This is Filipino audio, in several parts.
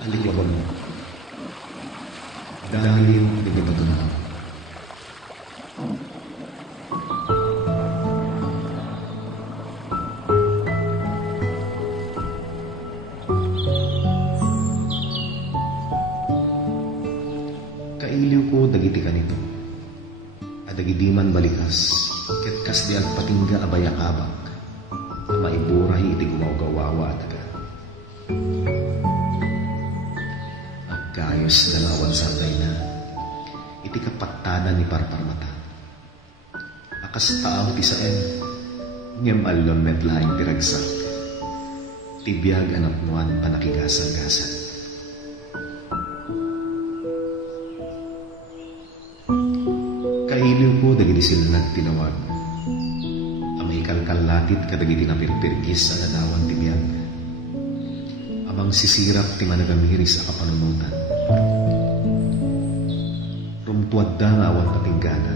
Aligawan mo. Dahil nagibado na. Kailiw ko dagiti ka nito. Adagidi man balikas, ket kas di agpatingga abayakabak. Maiburay iti gumawgawawa ataga. Agkayos dalawan sabay na, iti kapatanan ni parparmata. Akas taaw ti saen, ngem allon metlaing tiragsak. Tibiyag anak nuan panakigasang-gasan. Kailiw ko dagiti silnag tinawag. Amay kalkalatit kadagiti napirpirgis sa ladawan tibiyag. Amang sisirap ti managamiris a kapanunutan. Rumtuad da nga awan patinggana.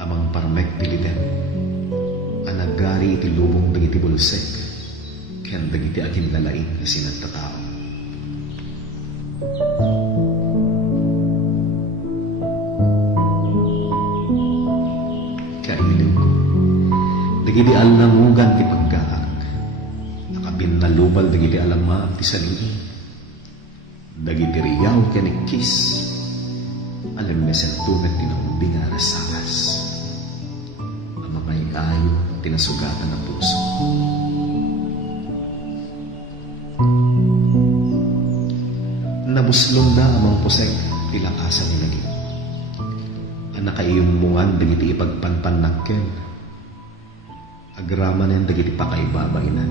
Amang parmek piliten. Anagari iti lubong dagiti bulusek. Ken dagiti akin lalaing na sinagtatao. Kailiw ko. Dagiti alnangugan ti paggaak. Nakabinalubal dagiti alama ti salili. Dagiti riyaw kenikis. Alam na sentumet tinaumbing arasakas. Amamay ayo tinasugatan ng puso. Nabuslong na amang pusek tilakasan ni lagi. Anak kaiyumungan dagiti ipagpanpanakken. Agraman en dagiti pakaibabainan.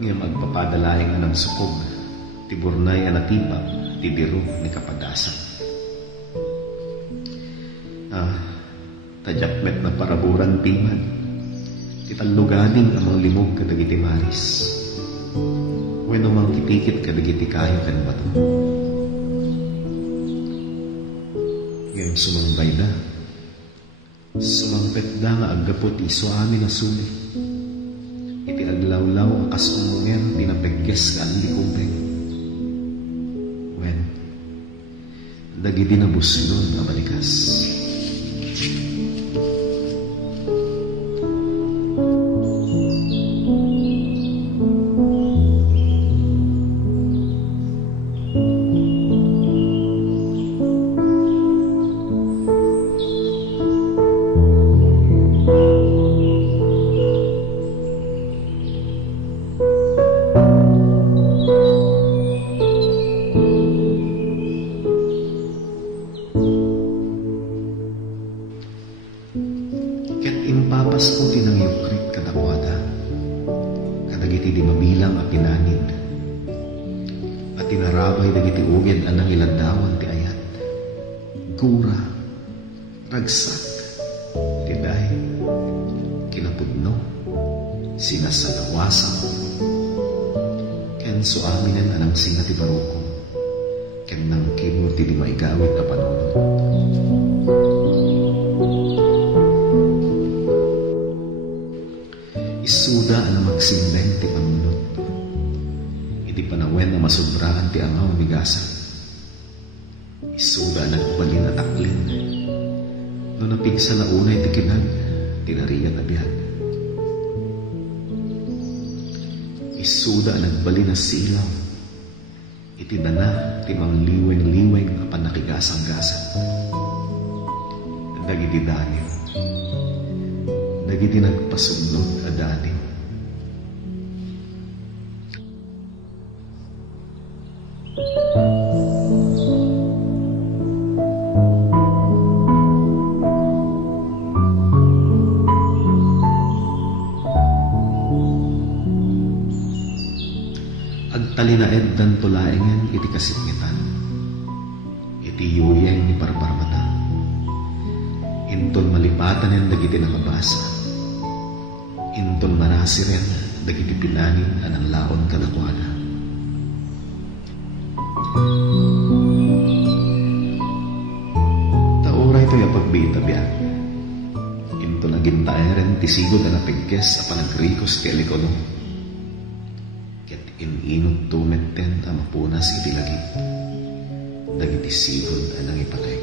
Ngem agpapadalaeng anang sukog, tiburnay anatipag, tibiro ni kapadasan. Tajakmet na paraburan timan, titaluganing amang limog kadagiti maris. Weno mang kitikit kadagiti kayo kan bato. Ngem sumangbay na, sumangpet da nga aggapot iso amin na suli. Iti aglawlaw akas umunger dinapegges ka andi kumpeng. Wen, dagiti na buslon nga balikas. Impapas ko tinangyukrit kadakwada, kadagiti di mabilang a pinanid, at tinarabay dagiti uged anang ilandawan ti ayat, gura, ragsak, tiday, kinapudno, sinasalawasan, ken so aminen anang singa ti baruko, ken nang kibur ti di maigawit na panunod. Isuda na magsimbeng ti panunod. Iti panawen na masubraan ti amaw migasan. Isuda na nagbalin at aklin. No napigsa na unay ti kinag, tinariyan na biyag. Isuda nagbalin na silaw. Iti dana ti mangliweng-liweng na panakigasang-gasan. Dagiti danyo. Dagiti nagpasunod adani. Agtalinaed dan tulaengen iti kasingitan. Iti yuyeng ni parparmata. Inton malipatan yan dagiti nakabasa. Inton manasiren dagiti pinanin anang laon kadakwada. Tauray to'y apagbiita biyan. Inton agintayeren ti sigod na napigkes a panagrikos ti alikono. ket ininot tumetten a mapunas iti lagi. Dagiti sigon anang ipatek.